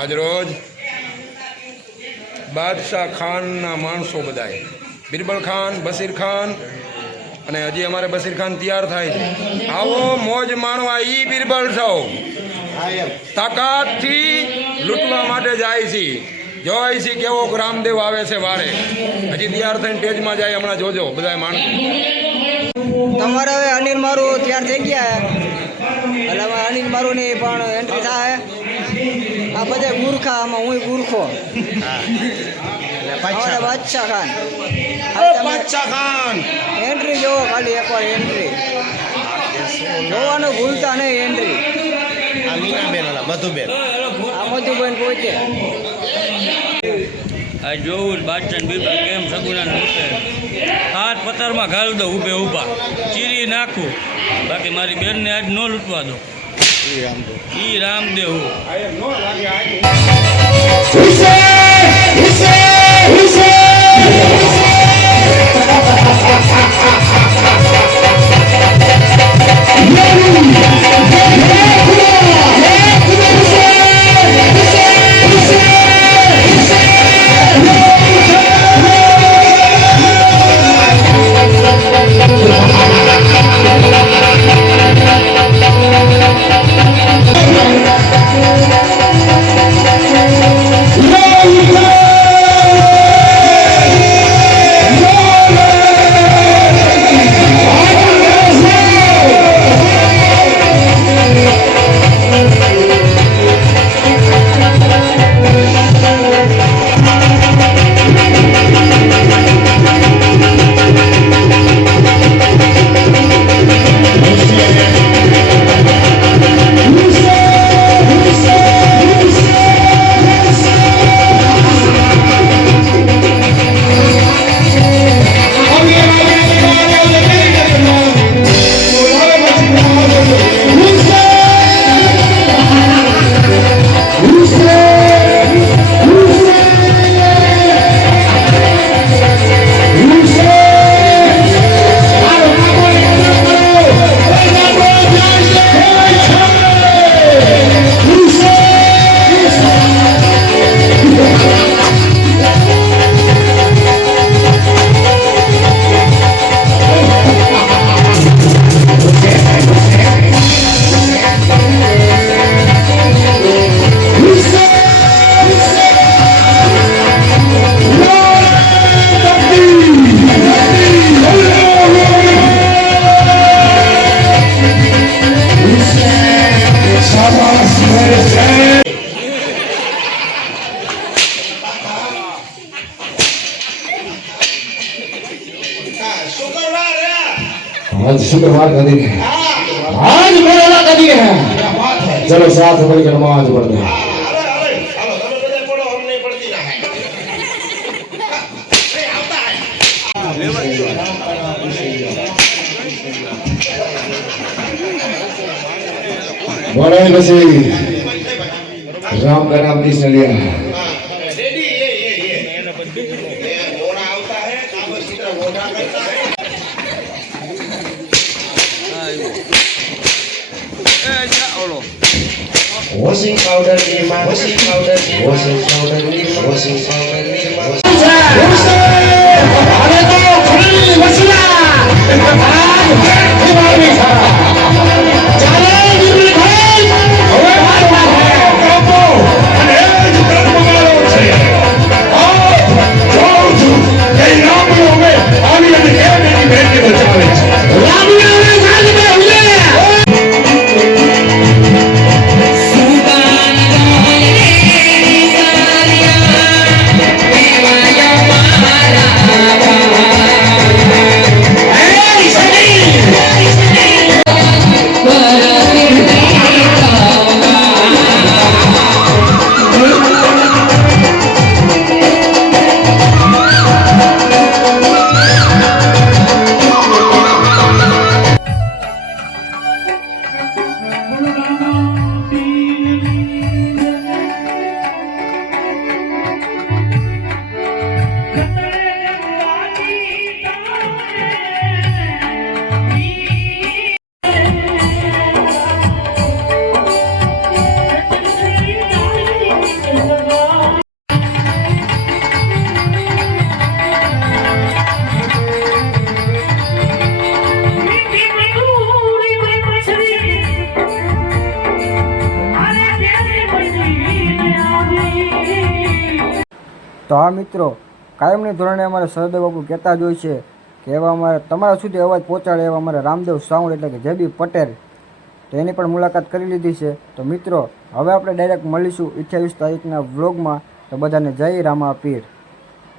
આજરોજ બાદશાહ ખાનના માણસો બધાએ બિરબલ ખાન, બશીર ખાન અને હજી અમારે બશીર ખાન તૈયાર થાય છે. આવો મોજ માણવા ઈ બિરબલ છો તાકાતથી લૂંટવા માટે જાય છે. જોઈ છે કેવો રામદેવ આવે છે વારે, હજી તૈયાર થઈને ટેજમાં જાય. હમણાં જોજો બધા માણસો. તમારે હવે અનિલ મારું તૈયાર થઈ ગયા એટલે હવે અનિલ મારું ની પણ એન્ટ્રી થાય. આ બધા ગુરખા, આમાં હું ગુરખો બાદશાહ ખાન. બાદશાહ ખાન એન્ટ્રી જોવો, ખાલી એકવાર એન્ટ્રી જોવાનું ભૂલતા નહીં. એન્ટ્રી આ મધુબેન પોતે આ જોવું બાદશાહ બિરબલ કેમ સગુણા લૂટે. હાથ પથારમાં ઘાલ દો, ઊભે ઊભા ચીરી નાખું. બાકી મારી બેનને આજ ન લૂંટવા દો. ઈ રામદેવ आज शुक्रवार का दिन है, आज मेला का दिन है. चलो साथ मिलकर नमाज पढ़ते हैं. बड़े बसे राम का नाम किसने लिया? Washing powder lima, washing powder lima, washing powder lima, washing powder lima. अरे तो खुली मसला आज है दिवाली का चले दिल भाई ओए मारवा है कापो अरे जुगत मगालो छे ओ जो कई रामों में आली ने के मेरी बेटी बचावे छे रामिया ने साथ में हुए તો હા મિત્રો, કાયમની ધોરણે અમારે સરદાર બાપુ કહેતા જ હોય છે કે એવા અમારે તમારા સુધી અવાજ પહોંચાડે એવા અમારે રામદેવ સાઉન્ડ એટલે કે જેબી પટેલ, તો એની પણ મુલાકાત કરી લીધી છે. તો મિત્રો હવે આપણે ડાયરેક્ટ મળીશું 28 તારીખના વ્લોગમાં. તો બધાને જય રામા પીર.